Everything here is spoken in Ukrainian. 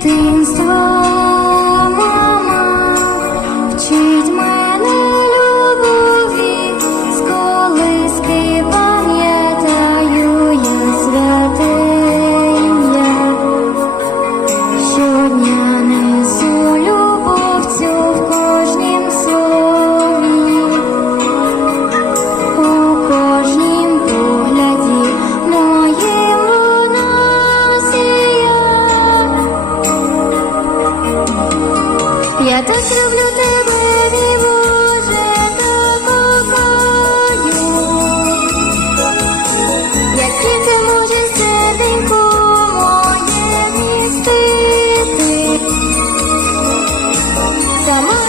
дитинства. Я так люблю тебе, мій Боже, так кохаю. Як ти можеш серденько моє містити, сама